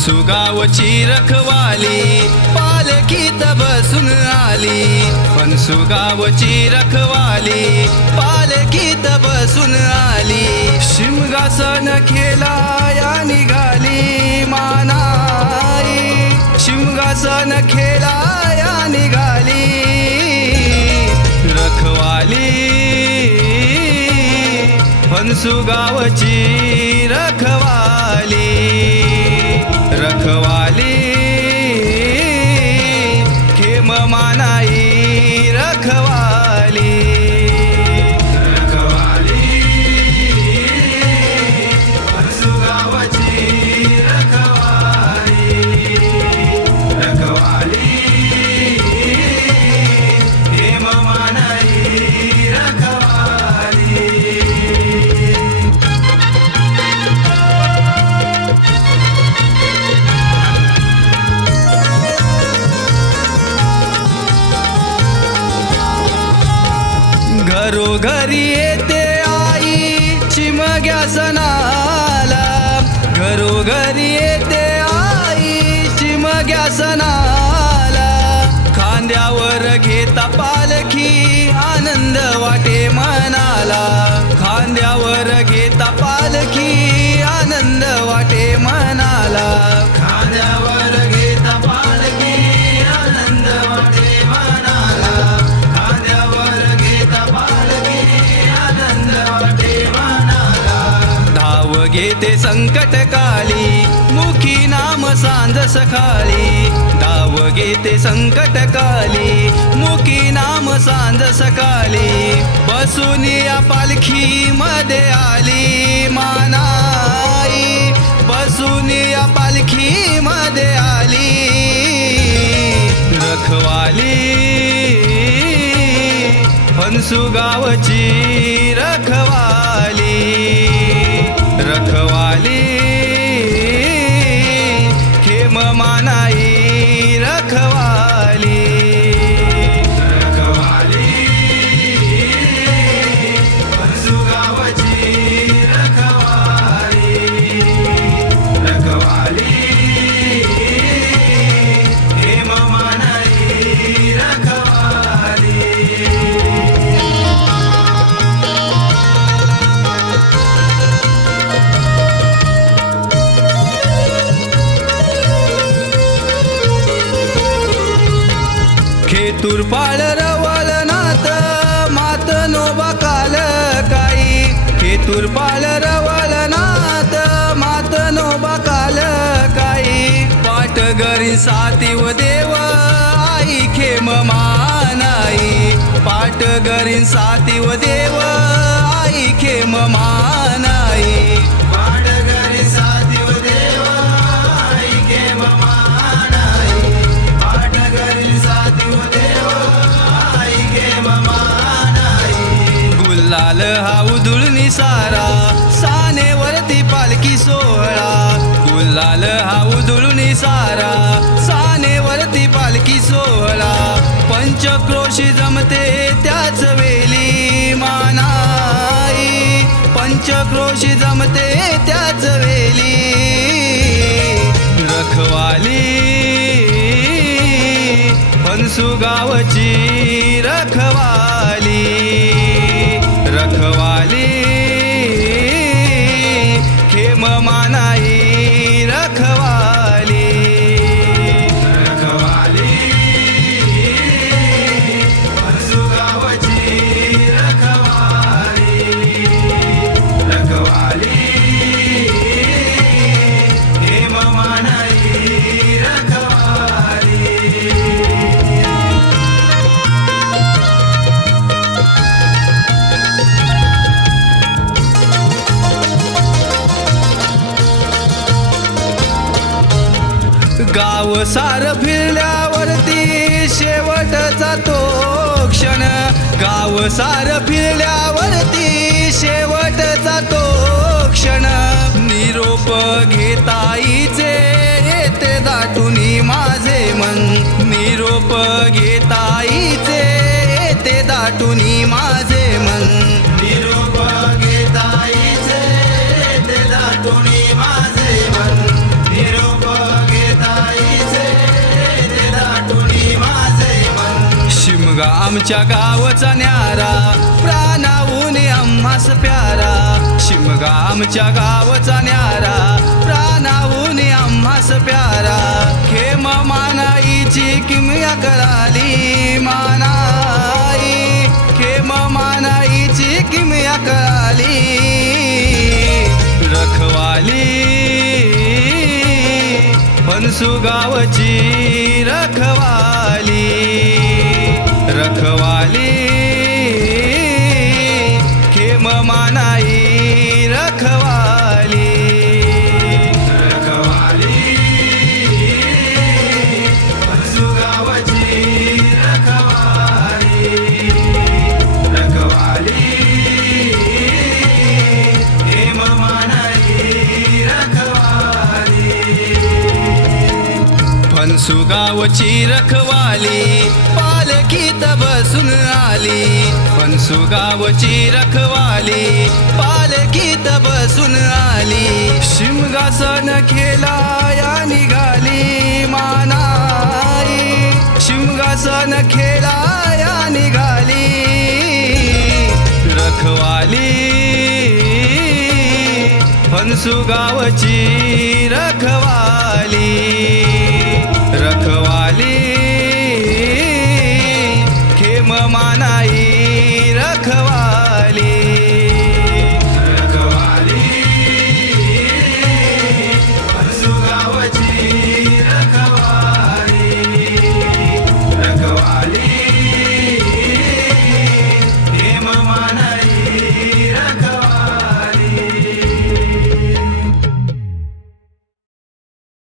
सुगावची रखवाली पालखी बसून आली. फणसुगावची रखवाली पालखी बसून आली. शिमगासन खेलाया निघाली मानाई. शिमगासन खेलाया निघाली. रखवाली. पण सुगावची रखवाली. घरोघरी येते धाव संकट काली मुखी नाम सांज सकाळी धाव घेते संकटकाली. मुखी नाम सांज सकाळी बसून या पालखी मध्ये आली मानाई. बसून या पालखी मध्ये आली. रखवाली. फणसुगावची रखवाली. रखवाली। खेतूर पाळ रवळ मात नोबा काल काई खेतूर पाळ रवळ मात नोबा काल काई पाट घरी सातीव देव आई खेम मानाई. पाट घरी साती सारा सानेवरती पालखी सोहळा. गुलाल हा उधळून सारा सानेवरती पालखी सोहळा. पंचक्रोशी जमते त्याच वेली मानाई. पंचक्रोशी जमते त्याच वेली. रखवाली. फणसुगावची रखवाली गाव सार फिरल्यावरती शेवटचा तो क्षण. गाव सार फिरल्यावरती शेवटचा तो क्षण. निरोप घेताईचे येते दाटून माझे मन. निरोप घेताईचे येते दाटून माझे आमच्या गावचा न्यारा प्राणाहून आम्हास प्यारा. शिमगा आमच्या गावचा न्यारा प्राणाहून आम्हास प्यारा. खेम मानाईची किमया कराली मानाई. खेम मानाईची किमया कराली रखवाली. फणसू गावची रखवाली मानाई रखवाली। रखवाली। गावची रखवाली। रखवाली। मानाई रखवाली सुगावची रखवाली पालखीत बसून आली. शिमगासन खेळाया निघाली मानाई. शिमगासन खेळाया निघाली. रखवाली फनसुगावची रखवाली.